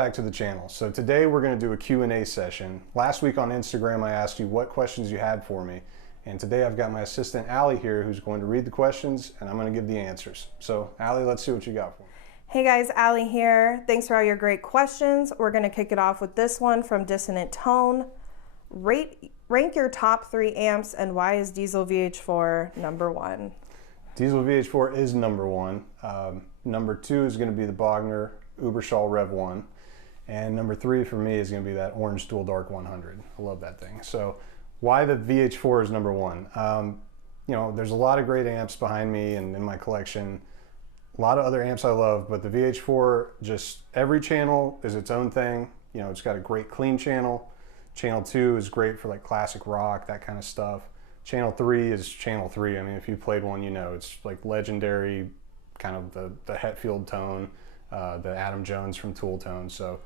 back to the channel. So today we're going to do a Q&A session. Last week on Instagram I asked you what questions you had for me, and today I've got my assistant Allie here who's going to read the questions and I'm going to give the answers. So Allie, let's see what you got for me. Hey guys, Allie here. Thanks for all your great questions. We're going to kick it off with this one from Dissonant Tone. Rank your top 3 amps and why is Diesel VH4 number 1? Diesel VH4 is number 1. Number 2 is going to be the Bogner Uberschall Rev 1. And number 3 for me is going to be that Orange Dual Dark 100. I love that thing. So why the VH4 is number 1? You know, there's a lot of great amps behind me and in my collection. A lot of other amps I love, but the VH4, just every channel is its own thing. You know, it's got a great clean channel. Channel 2 is great for like classic rock, that kind of stuff. Channel 3 is channel 3. I mean, if you played one, you know, it's like legendary, kind of the Hetfield tone, the Adam Jones from Tool tone. So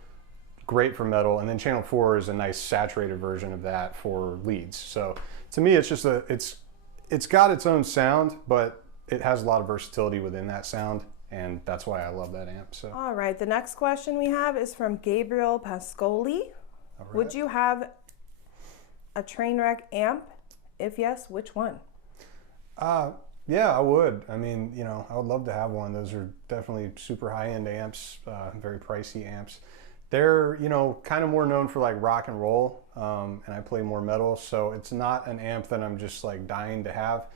great for metal. And then channel 4 is a nice saturated version of that for leads. So to me, it's just it's got its own sound, but it has a lot of versatility within that sound. And that's why I love that amp. So. All right, the next question we have is from Gabriel Pascoli. Right. Would you have a Trainwreck amp? If yes, which one? Yeah, I would. I mean, you know, I would love to have one. Those are definitely super high-end amps, very pricey amps. They're, you know, kind of more known for like rock and roll, and I play more metal, so it's not an amp that I'm just like dying to have.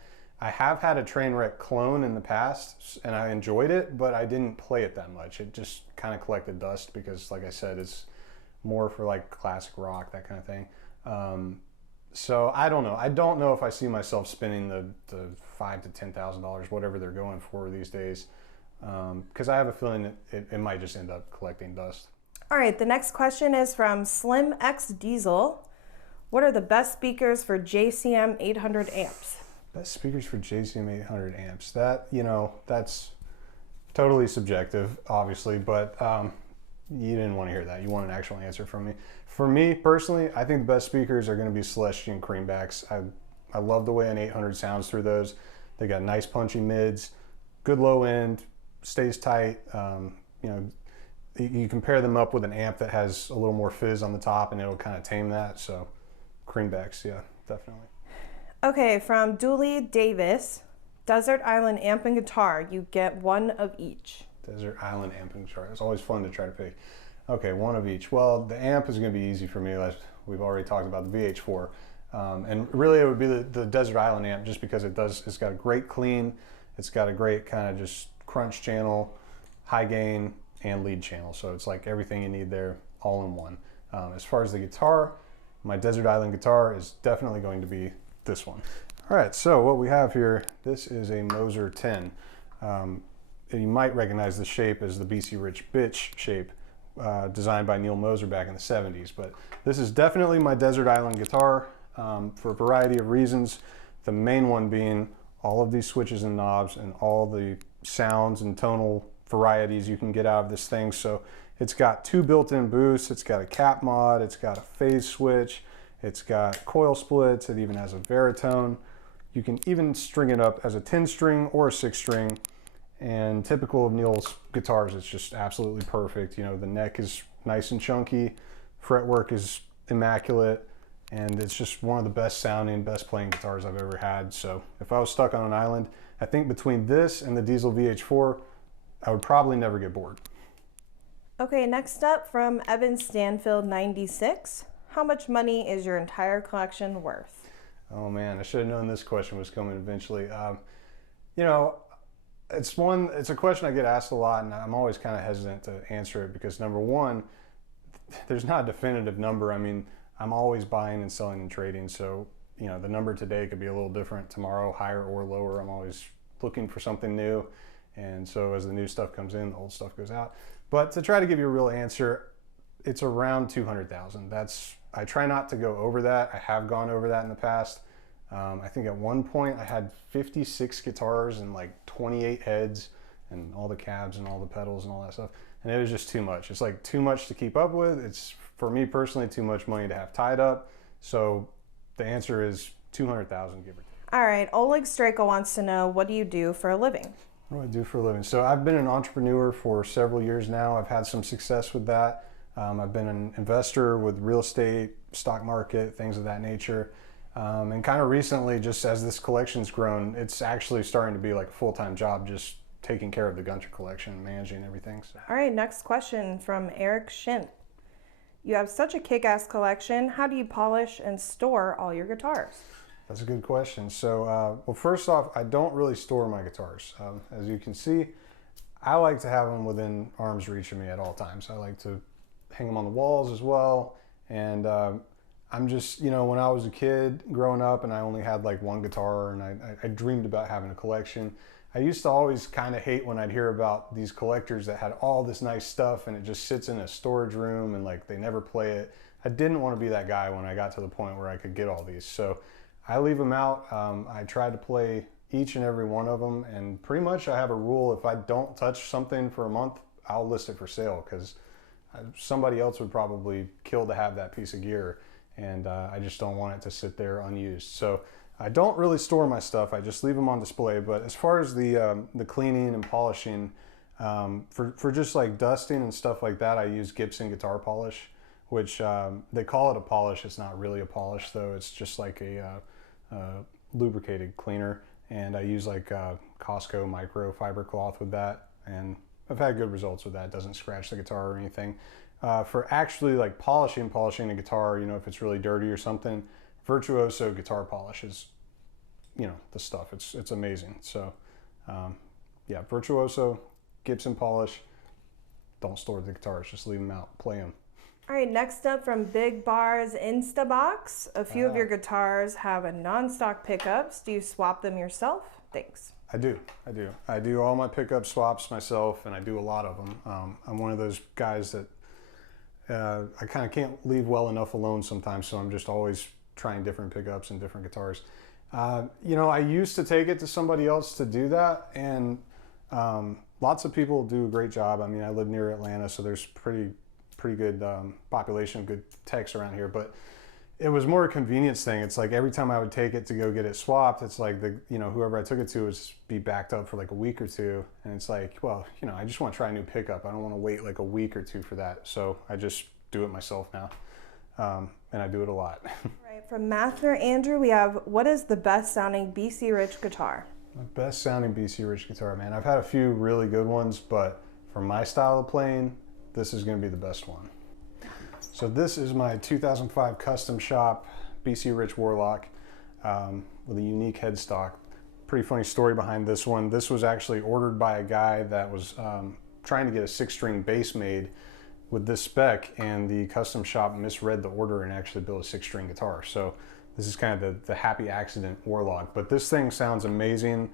I have had a Trainwreck clone in the past, and I enjoyed it, but I didn't play it that much. It just kind of collected dust because, like I said, it's more for like classic rock, that kind of thing. So I don't know. I don't know if I see myself spending the $5,000 to $10,000, whatever they're going for these days, because I have a feeling that it might just end up collecting dust. All right, the next question is from Slim X Diesel. What are the best speakers for JCM 800 amps? Best speakers for JCM 800 amps. That, you know, that's totally subjective, obviously, but you didn't want to hear that. You want an actual answer from me. For me, personally, I think the best speakers are going to be Celestion Creambacks. I love the way an 800 sounds through those. They got nice punchy mids, good low end, stays tight. You know, you compare them up with an amp that has a little more fizz on the top and it'll kind of tame that. So Creambacks, yeah, definitely. Okay, from Dooley Davis, Desert Island amp and guitar. You get one of each. Desert Island amp and guitar. It's always fun to try to pick. Okay, one of each. Well, the amp is going to be easy for me. We've already talked about the VH4. And really it would be the Desert Island amp just because it's got a great clean, it's got a great kind of just crunch channel, high gain, and lead channel. So it's like everything you need there all in one. As far as the guitar, my Desert Island guitar is definitely going to be this one. All right, so what we have here, this is a Moser 10. You might recognize the shape as the BC Rich Bitch shape, designed by Neil Moser back in the 70s. But this is definitely my Desert Island guitar for a variety of reasons. The main one being all of these switches and knobs and all the sounds and tonal varieties you can get out of this thing. So it's got 2 built-in boosts, it's got a cap mod, it's got a phase switch, it's got coil splits, it even has a baritone. You can even string it up as a 10-string or a 6-string. And typical of Neil's guitars, it's just absolutely perfect. You know, the neck is nice and chunky, fretwork is immaculate, and it's just one of the best sounding, best playing guitars I've ever had. So if I was stuck on an island, I think between this and the Diesel VH4, I would probably never get bored. Okay, next up from Evan Stanfield 96. How much money is your entire collection worth? Oh man, I should have known this question was coming eventually. You know, it's a question I get asked a lot, and I'm always kind of hesitant to answer it because number one, there's not a definitive number. I mean, I'm always buying and selling and trading, so you know, the number today could be a little different tomorrow, higher or lower. I'm always looking for something new, and so as the new stuff comes in, the old stuff goes out. But to try to give you a real answer, it's around 200,000. I try not to go over that. I have gone over that in the past. I think at one point I had 56 guitars and like 28 heads and all the cabs and all the pedals and all that stuff. And it was just too much. It's like too much to keep up with. It's, for me personally, too much money to have tied up. So the answer is 200,000, give or take. All right, Oleg Strako wants to know, what do you do for a living? What do I do for a living? So I've been an entrepreneur for several years now. I've had some success with that. I've been an investor with real estate, stock market, things of that nature. And kind of recently, just as this collection's grown, it's actually starting to be like a full-time job, just taking care of the Gunter collection, managing everything. So. All right, next question from Eric Shin. You have such a kick-ass collection. How do you polish and store all your guitars? That's a good question. So, well, first off, I don't really store my guitars. As you can see, I like to have them within arm's reach of me at all times. I like to hang them on the walls as well. And I'm just, you know, when I was a kid growing up and I only had like one guitar and I dreamed about having a collection, I used to always kind of hate when I'd hear about these collectors that had all this nice stuff and it just sits in a storage room and like they never play it. I didn't want to be that guy when I got to the point where I could get all these. So I leave them out. I try to play each and every one of them, and pretty much I have a rule: if I don't touch something for a month, I'll list it for sale, because somebody else would probably kill to have that piece of gear, and I just don't want it to sit there unused. So I don't really store my stuff, I just leave them on display. But as far as the cleaning and polishing, for just like dusting and stuff like that, I use Gibson guitar polish, which they call it a polish. It's not really a polish though, it's just like a lubricated cleaner. And I use like Costco microfiber cloth with that, and I've had good results with that. It doesn't scratch the guitar or anything. For actually like polishing a guitar, you know, if it's really dirty or something, Virtuoso guitar polish is, you know, the stuff. It's amazing. So yeah, Virtuoso, Gibson polish. Don't store the guitars, just leave them out, play them. All right, next up from Big Bar's Instabox. A few of your guitars have a non-stock pickups. Do you swap them yourself? Thanks. I do. I do all my pickup swaps myself, and I do a lot of them. I'm one of those guys that I kind of can't leave well enough alone sometimes, so I'm just always trying different pickups and different guitars. You know, I used to take it to somebody else to do that, and lots of people do a great job. I mean, I live near Atlanta, so there's pretty good population of good techs around here, but it was more a convenience thing. It's like every time I would take it to go get it swapped, it's like whoever I took it to would be backed up for like a week or two, and it's like, well, you know, I just want to try a new pickup. I don't want to wait like a week or two for that, so I just do it myself now, and I do it a lot. Right, from Mathner Andrew, we have, what is the best sounding BC Rich guitar? The best sounding BC Rich guitar, man. I've had a few really good ones, but for my style of playing, this is going to be the best one. So this is my 2005 custom shop BC Rich Warlock with a unique headstock. Pretty funny story behind this one. This was actually ordered by a guy that was trying to get a 6-string bass made with this spec, and the custom shop misread the order and actually built a 6-string guitar. So this is kind of the happy accident Warlock. But this thing sounds amazing.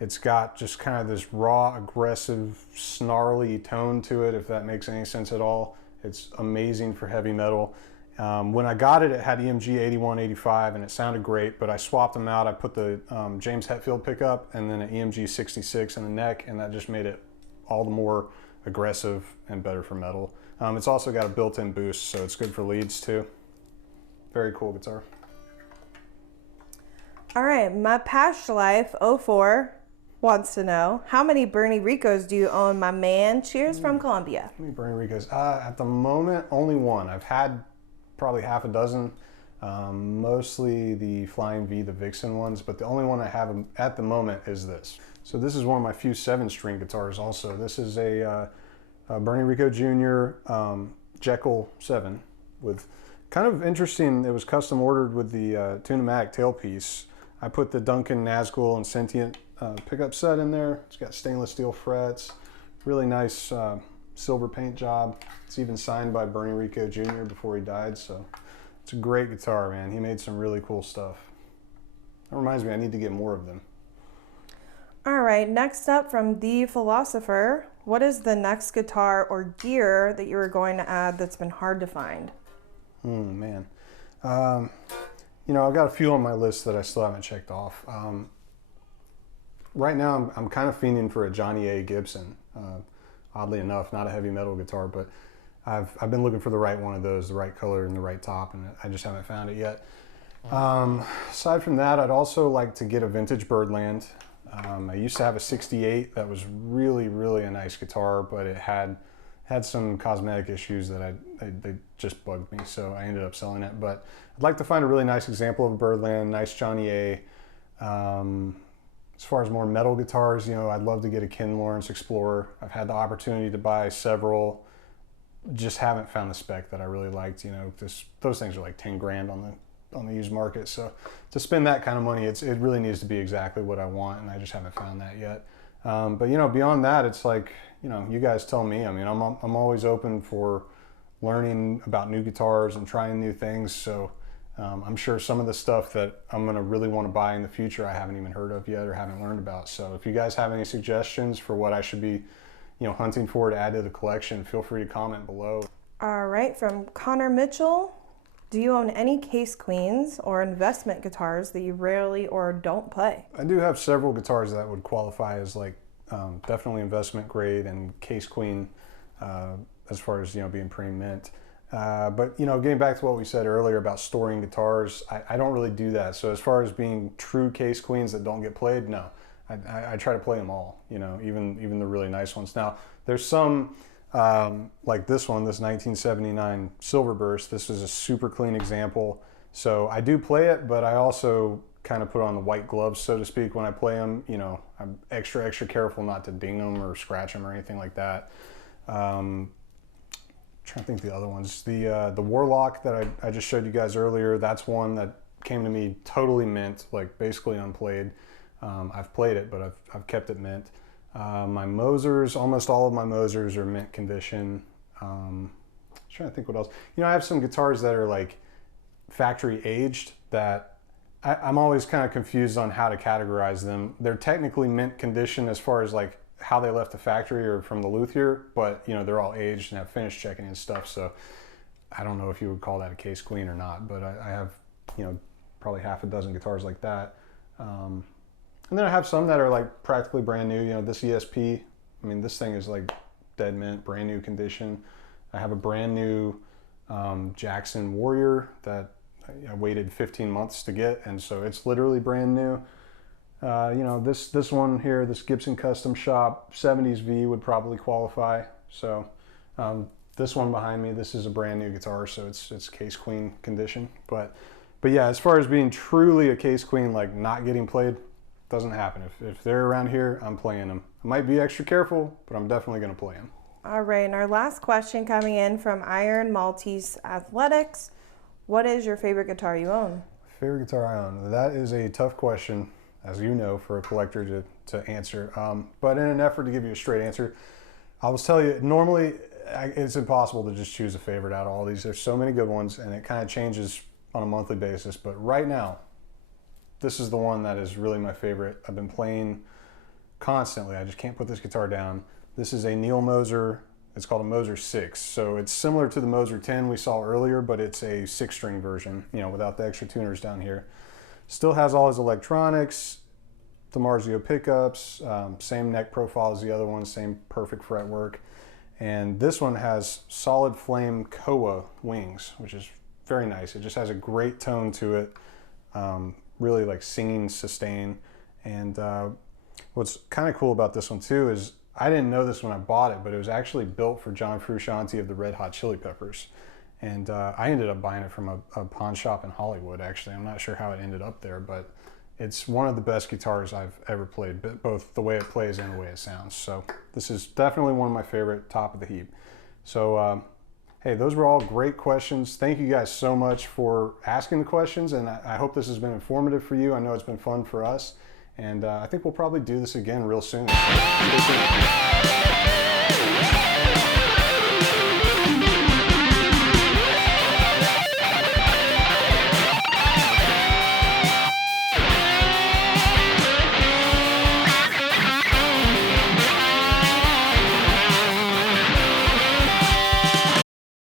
It's got just kind of this raw, aggressive, snarly tone to it, if that makes any sense at all. It's amazing for heavy metal. When I got it, it had EMG 81, 85, and it sounded great, but I swapped them out. I put the James Hetfield pickup and then an EMG 66 in the neck, and that just made it all the more aggressive and better for metal. It's also got a built-in boost, so it's good for leads too. Very cool guitar. All right, my past life 04 wants to know, how many Berniericos do you own, my man? Cheers from Colombia. How many Berniericos? At the moment, only one. I've had probably half a dozen, mostly the Flying V, the Vixen ones, but the only one I have at the moment is this. So this is one of my few 7-string guitars also. This is a Berniericos Jr. Jekyll 7 with kind of interesting, it was custom ordered with the Tune-o-matic tailpiece. I put the Duncan Nazgul and Sentient pickup set in there. It's got stainless steel frets, really nice silver paint job. It's even signed by Berniericos Jr. before he died, so it's a great guitar, man. He made some really cool stuff. That reminds me, I need to get more of them. All right, next up from The Philosopher, what is the next guitar or gear that you were going to add that's been hard to find? Man. You know, I've got a few on my list that I still haven't checked off. Right now, I'm kind of fiending for a Johnny A. Gibson. Oddly enough, not a heavy metal guitar, but I've been looking for the right one of those, the right color and the right top, and I just haven't found it yet. Aside from that, I'd also like to get a vintage Birdland. I used to have a 68 that was really, really a nice guitar, but it had had some cosmetic issues that they just bugged me, so I ended up selling it. But I'd like to find a really nice example of a Birdland, nice Johnny A. As far as more metal guitars, you know, I'd love to get a Ken Lawrence Explorer. I've had the opportunity to buy several, just haven't found the spec that I really liked. You know, those things are like 10 grand on the used market. So to spend that kind of money, it really needs to be exactly what I want, and I just haven't found that yet. But you know, beyond that, it's like, you know, you guys tell me. I mean, I'm always open for learning about new guitars and trying new things. So I'm sure some of the stuff that I'm gonna really want to buy in the future I haven't even heard of yet or haven't learned about. So if you guys have any suggestions for what I should be, you know, hunting for to add to the collection, feel free to comment below. All right, from Connor Mitchell, do you own any Case Queens or investment guitars that you rarely or don't play? I do have several guitars that would qualify as like definitely investment grade and Case Queen as far as, you know, being pre-mint. But, you know, getting back to what we said earlier about storing guitars, I don't really do that. So as far as being true Case Queens that don't get played, no. I try to play them all, you know, even the really nice ones. Now, there's some, like this one, this 1979 Silverburst. This is a super clean example. So I do play it, but I also kind of put on the white gloves, so to speak, when I play them. You know, I'm extra careful not to ding them or scratch them or anything like that. Trying to think of the other ones. The Warlock that I just showed you guys earlier, that's one that came to me totally mint, like basically unplayed. I've played it, but I've kept it mint. My Mosers, almost all of my Mosers are mint condition. Trying to think what else. You know, I have some guitars that are like factory aged that I'm always kind of confused on how to categorize them. They're technically mint condition as far as like how they left the factory or from the luthier, but you know, they're all aged and have finish checking and stuff. So I don't know if you would call that a Case Queen or not, but I have, you know, probably half a dozen guitars like that. And then I have some that are like practically brand new. You know, this ESP, I mean, this thing is like dead mint, brand new condition. I have a brand new Jackson Warrior that I waited 15 months to get, and so it's literally brand new. You know, this one here, this Gibson Custom Shop 70s V would probably qualify. So this one behind me, this is a brand new guitar, so it's Case Queen condition. But yeah, as far as being truly a Case Queen, like not getting played, doesn't happen. If they're around here, I'm playing them. I might be extra careful, but I'm definitely going to play them. All right, and our last question coming in from Iron Maltese Athletics. What is your favorite guitar you own? Favorite guitar I own? That is a tough question, as you know, for a collector to answer. But in an effort to give you a straight answer, I will tell you, normally it's impossible to just choose a favorite out of all these. There's so many good ones, and it kind of changes on a monthly basis. But right now, this is the one that is really my favorite. I've been playing constantly. I just can't put this guitar down. This is a Neil Moser. It's called a Moser 6. So it's similar to the Moser 10 we saw earlier, but it's a 6-string version, you know, without the extra tuners down here. Still has all his electronics, the Marzio pickups, same neck profile as the other one, same perfect fretwork. And this one has solid flame Koa wings, which is very nice. It just has a great tone to it. Really like singing sustain. And what's kind of cool about this one too is I didn't know this when I bought it, but it was actually built for John Frusciante of the Red Hot Chili Peppers. And I ended up buying it from a pawn shop in Hollywood, actually. I'm not sure how it ended up there, but it's one of the best guitars I've ever played, both the way it plays and the way it sounds. So this is definitely one of my favorite, top of the heap. So hey, those were all great questions. Thank you guys so much for asking the questions, and I hope this has been informative for you. I know it's been fun for us, and I think we'll probably do this again real soon.